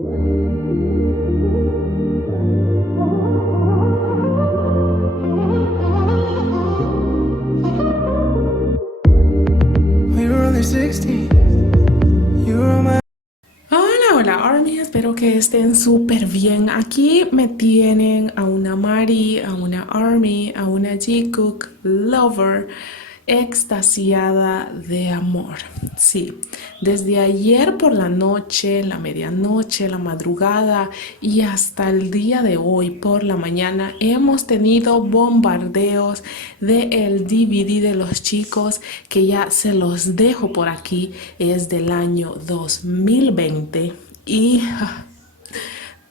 We were only 16. You were my... Hola, hola Army, espero que estén súper bien. Aquí me tienen a una Mari, a una Army, a una Jikook lover, extasiada de amor. Sí, desde ayer por la noche, la medianoche, la madrugada y hasta el día de hoy por la mañana hemos tenido bombardeos del DVD de los chicos que ya se los dejo por aquí. Es del año 2020 y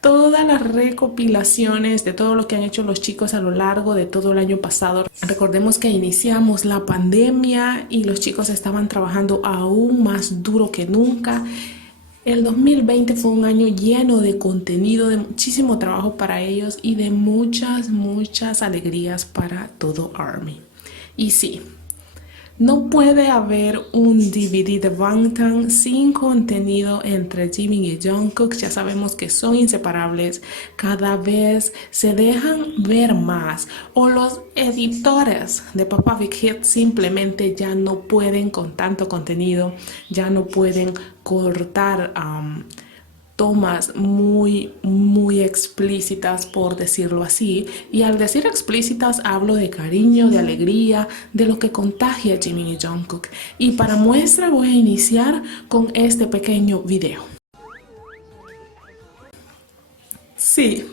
todas las recopilaciones de todo lo que han hecho los chicos a lo largo de todo el año pasado. Recordemos que iniciamos la pandemia y los chicos estaban trabajando aún más duro que nunca. El 2020 fue un año lleno de contenido, de muchísimo trabajo para ellos y de muchas alegrías para todo Army. Y sí, no puede haber un DVD de Bangtan sin contenido entre Jimin y Jungkook. Ya sabemos que son inseparables. Cada vez se dejan ver más. O los editores de Papa Big Hit simplemente ya no pueden con tanto contenido. Ya no pueden cortar tomas muy explícitas, por decirlo así. Y al decir explícitas hablo de cariño, de alegría, de lo que contagia a Jimin y Jungkook. Y para muestra voy a iniciar con este pequeño video. Sí,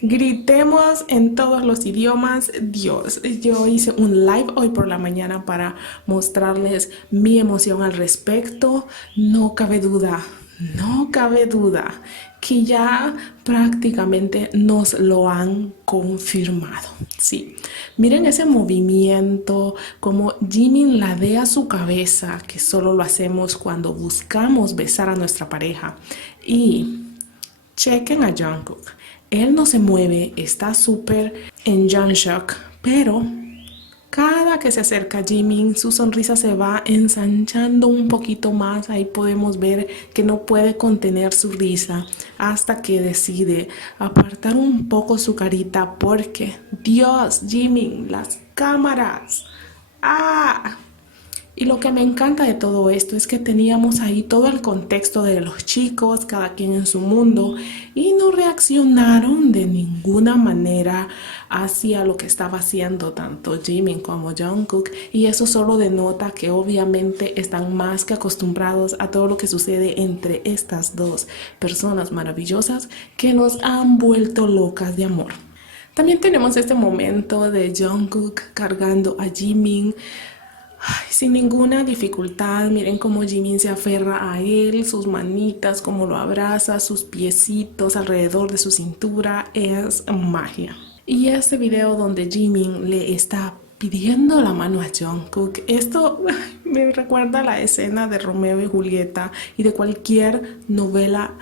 gritemos en todos los idiomas. Dios, yo hice un live hoy por la mañana para mostrarles mi emoción al respecto. No cabe duda que ya prácticamente nos lo han confirmado. Sí, miren ese movimiento, como Jimin ladea su cabeza, que solo lo hacemos cuando buscamos besar a nuestra pareja. Y chequen a Jungkook. Él no se mueve, está súper en shock, pero cada que se acerca a Jimin, su sonrisa se va ensanchando un poquito más. Ahí podemos ver que no puede contener su risa hasta que decide apartar un poco su carita porque, Dios, Jimin, las cámaras. ¡Ah! Y lo que me encanta de todo esto es que teníamos ahí todo el contexto de los chicos, cada quien en su mundo, y no reaccionaron de ninguna manera hacia lo que estaba haciendo tanto Jimin como Jungkook, y eso solo denota que obviamente están más que acostumbrados a todo lo que sucede entre estas dos personas maravillosas que nos han vuelto locas de amor. También tenemos este momento de Jungkook cargando a Jimin. Ay, sin ninguna dificultad. Miren cómo Jimin se aferra a él, sus manitas, cómo lo abraza, sus piecitos alrededor de su cintura. Es magia. Y este video donde Jimin le está pidiendo la mano a Jungkook, esto me recuerda a la escena de Romeo y Julieta y de cualquier novela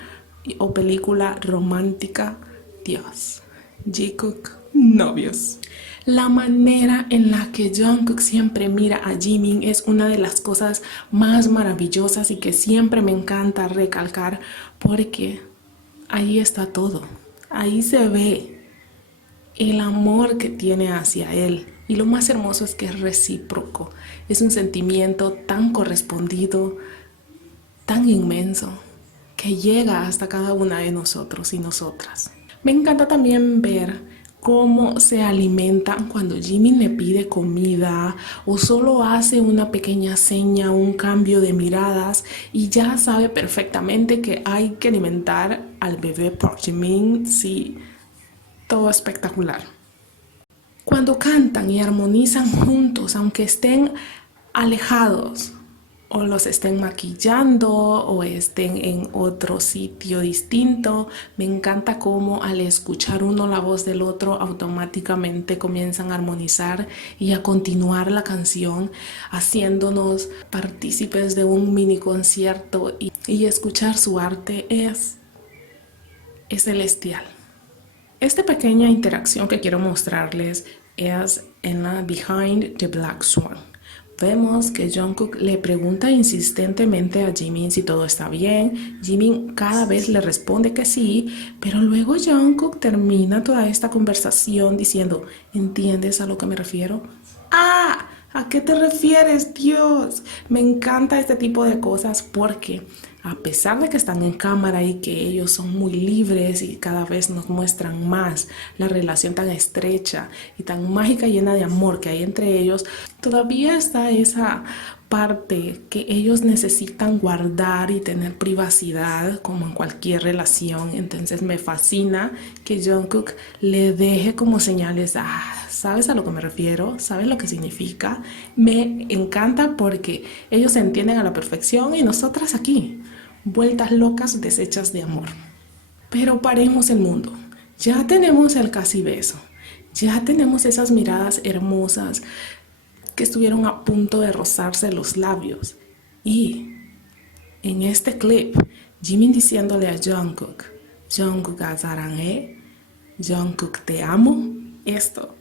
o película romántica. Dios, Jungkook, novios. La manera en la que Jungkook siempre mira a Jimin es una de las cosas más maravillosas y que siempre me encanta recalcar porque ahí está todo. Ahí se ve el amor que tiene hacia él. Y lo más hermoso es que es recíproco. Es un sentimiento tan correspondido, tan inmenso, que llega hasta cada una de nosotros y nosotras. Me encanta también ver cómo se alimentan cuando Jimin le pide comida o solo hace una pequeña seña, un cambio de miradas y ya sabe perfectamente que hay que alimentar al bebé por Jimin. Sí, todo espectacular. Cuando cantan y armonizan juntos, aunque estén alejados o los estén maquillando o estén en otro sitio distinto, me encanta cómo al escuchar uno la voz del otro automáticamente comienzan a armonizar y a continuar la canción, haciéndonos partícipes de un mini concierto y escuchar su arte es celestial. Esta pequeña interacción que quiero mostrarles es en la Behind the Black Swan. Vemos que Jungkook le pregunta insistentemente a Jimin si todo está bien. Jimin cada vez le responde que sí, pero luego Jungkook termina toda esta conversación diciendo, ¿entiendes a lo que me refiero? ¡Ah! ¿A qué te refieres, Dios? Me encanta este tipo de cosas porque a pesar de que están en cámara y que ellos son muy libres y cada vez nos muestran más la relación tan estrecha y tan mágica y llena de amor que hay entre ellos, todavía está esa parte que ellos necesitan guardar y tener privacidad como en cualquier relación. Entonces me fascina que Jungkook le deje como señales, ¿sabes a lo que me refiero? ¿Sabes lo que significa? Me encanta porque ellos se entienden a la perfección y nosotras aquí, vueltas locas deshechas de amor. Pero paremos el mundo. Ya tenemos el casi beso. Ya tenemos esas miradas hermosas que estuvieron a punto de rozarse los labios. Y en este clip, Jimin diciéndole a Jungkook, Jungkook 사랑해, Jungkook te amo, esto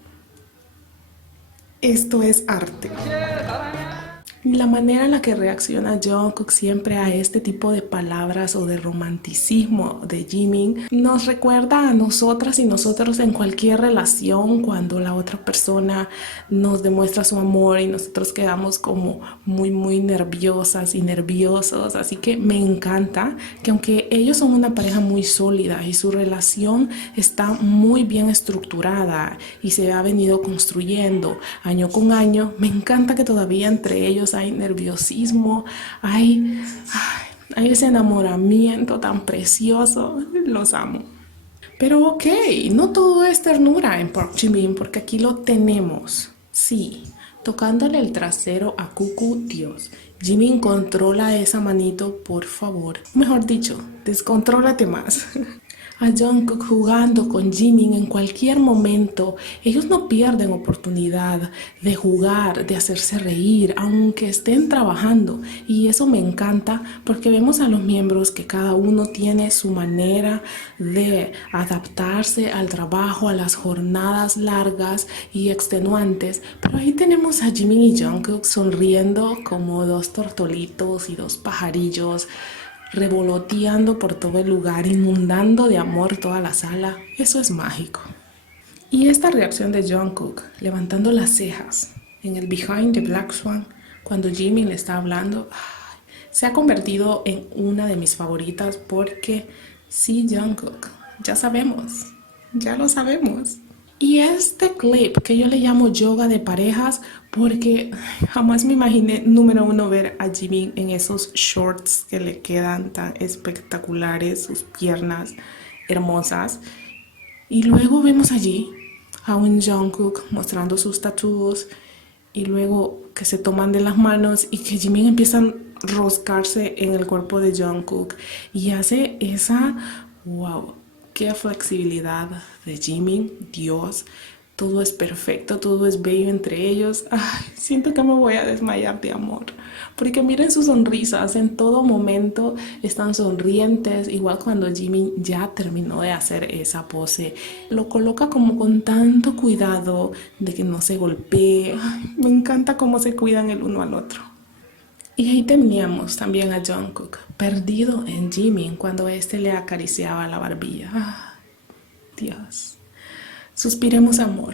es arte. La manera en la que reacciona Jungkook siempre a este tipo de palabras o de romanticismo de Jimin nos recuerda a nosotras y nosotros en cualquier relación cuando la otra persona nos demuestra su amor y nosotros quedamos como muy nerviosas y nerviosos. Así que me encanta que aunque ellos son una pareja muy sólida y su relación está muy bien estructurada y se ha venido construyendo año con año, me encanta que todavía entre ellos hay nerviosismo, hay ese enamoramiento tan precioso. Los amo. Pero ok, no todo es ternura en Park Jimin, porque aquí lo tenemos. Sí, tocándole el trasero a Cucu, Dios. Jimin, controla esa manito, por favor. Mejor dicho, descontrólate más. A Jungkook jugando con Jimin en cualquier momento. Ellos no pierden oportunidad de jugar, de hacerse reír, aunque estén trabajando. Y eso me encanta porque vemos a los miembros que cada uno tiene su manera de adaptarse al trabajo, a las jornadas largas y extenuantes. Pero ahí tenemos a Jimin y Jungkook sonriendo como dos tortolitos y dos pajarillos, revoloteando por todo el lugar, inundando de amor toda la sala. Eso es mágico. Y esta reacción de Jungkook, levantando las cejas en el Behind the Black Swan, cuando Jimin le está hablando, se ha convertido en una de mis favoritas porque sí, Jungkook, ya sabemos, ya lo sabemos. Y este clip que yo le llamo yoga de parejas porque jamás me imaginé, número uno, ver a Jimin en esos shorts que le quedan tan espectaculares, sus piernas hermosas. Y luego vemos allí a un Jungkook mostrando sus tatuos y luego que se toman de las manos y que Jimin empieza a roscarse en el cuerpo de Jungkook y hace esa, wow, qué flexibilidad de Jimin, Dios. Todo es perfecto, todo es bello entre ellos. Ay, siento que me voy a desmayar de amor. Porque miren sus sonrisas, en todo momento están sonrientes. Igual cuando Jimin ya terminó de hacer esa pose, lo coloca como con tanto cuidado de que no se golpee. Ay, me encanta cómo se cuidan el uno al otro. Y ahí teníamos también a Jungkook, perdido en Jimin cuando este le acariciaba la barbilla. Ah, Dios. Suspiremos amor.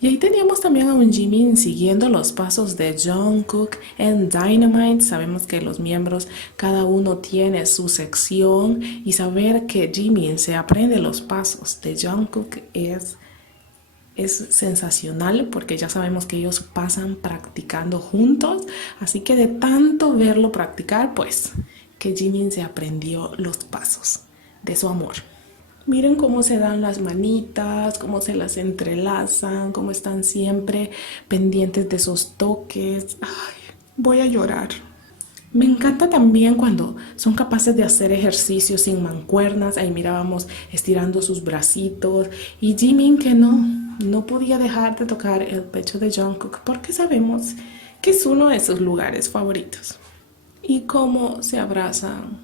Y ahí teníamos también a un Jimin siguiendo los pasos de Jungkook en Dynamite. Sabemos que los miembros, cada uno tiene su sección, y saber que Jimin se aprende los pasos de Jungkook es sensacional porque ya sabemos que ellos pasan practicando juntos. Así que de tanto verlo practicar, pues que Jimin se aprendió los pasos de su amor. Miren cómo se dan las manitas, cómo se las entrelazan, cómo están siempre pendientes de esos toques. Ay, voy a llorar. Me encanta también cuando son capaces de hacer ejercicio sin mancuernas. Ahí mirábamos estirando sus bracitos. Y Jimin que no podía dejar de tocar el pecho de Jungkook porque sabemos que es uno de sus lugares favoritos. Y cómo se abrazan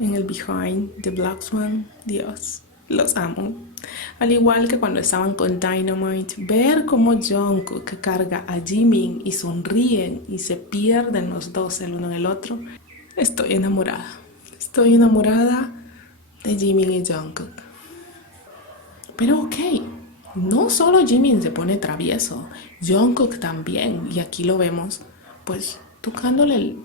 en el Behind the Black Swan. Dios. Los amo. Al igual que cuando estaban con Dynamite, ver cómo Jungkook carga a Jimin y sonríen y se pierden los dos el uno en el otro. Estoy enamorada. Estoy enamorada de Jimin y Jungkook. Pero ok, no solo Jimin se pone travieso, Jungkook también, y aquí lo vemos, pues tocándole el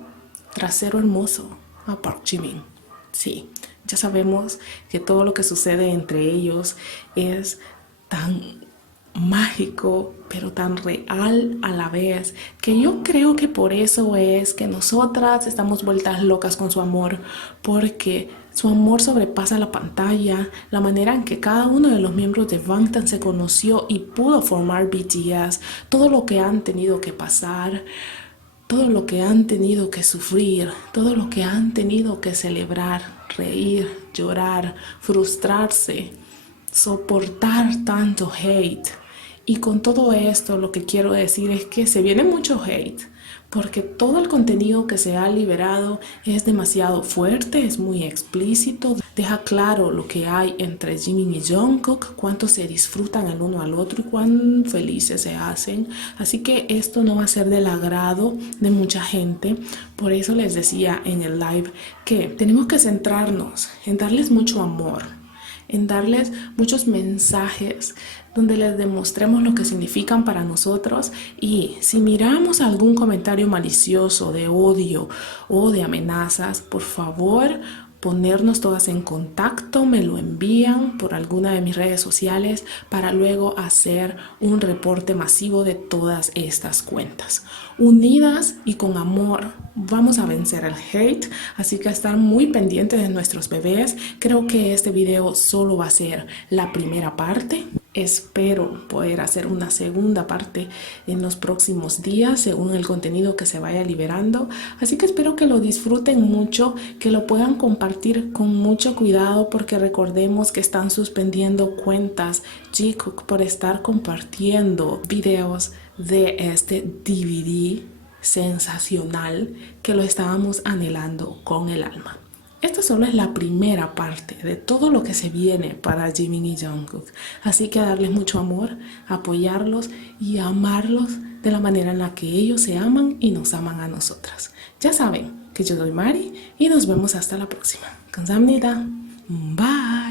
trasero hermoso a Park Jimin. Sí, ya sabemos que todo lo que sucede entre ellos es tan mágico, pero tan real a la vez, que yo creo que por eso es que nosotras estamos vueltas locas con su amor, porque su amor sobrepasa la pantalla, la manera en que cada uno de los miembros de Bangtan se conoció y pudo formar BTS, todo lo que han tenido que pasar, todo lo que han tenido que sufrir, todo lo que han tenido que celebrar, reír, llorar, frustrarse, soportar tanto hate. Y con todo esto lo que quiero decir es que se viene mucho hate, porque todo el contenido que se ha liberado es demasiado fuerte, es muy explícito, deja claro lo que hay entre Jimin y Jungkook, cuánto se disfrutan el uno al otro y cuán felices se hacen. Así que esto no va a ser del agrado de mucha gente. Por eso les decía en el live que tenemos que centrarnos en darles mucho amor, en darles muchos mensajes donde les demostremos lo que significan para nosotros. Y si miramos algún comentario malicioso de odio o de amenazas, por favor ponernos todas en contacto, me lo envían por alguna de mis redes sociales para luego hacer un reporte masivo de todas estas cuentas. Unidas y con amor vamos a vencer el hate, así que estar muy pendientes de nuestros bebés. Creo que este video solo va a ser la primera parte. Espero poder hacer una segunda parte en los próximos días según el contenido que se vaya liberando. Así que espero que lo disfruten mucho, que lo puedan compartir con mucho cuidado, porque recordemos que están suspendiendo cuentas Jikook por estar compartiendo videos de este DVD sensacional que lo estábamos anhelando con el alma. Esta solo es la primera parte de todo lo que se viene para Jimin y Jungkook. Así que a darles mucho amor, apoyarlos y amarlos de la manera en la que ellos se aman y nos aman a nosotras. Ya saben que yo soy Mari y nos vemos hasta la próxima. 감사합니다. Bye.